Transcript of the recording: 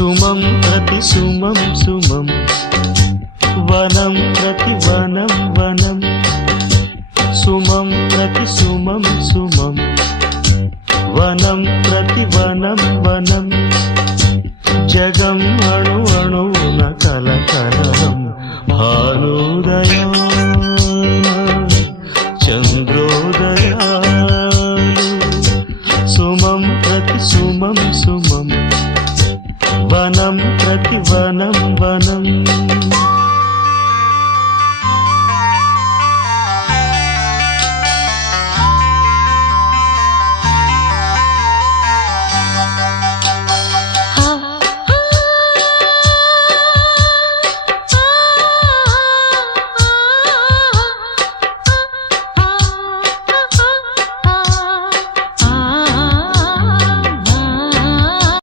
సుమం ప్రతి సుమం సుమం వనం ప్రతి వనం వనం సుమం ప్రతి సుమం సుమం వనం ప్రతి వనం వనం జగం అణు అణువున కలకలం భానుదయా చంద్రోదయాలు సుమం ప్రతి సుమం సుమం వనం ప్రతి వనం వనం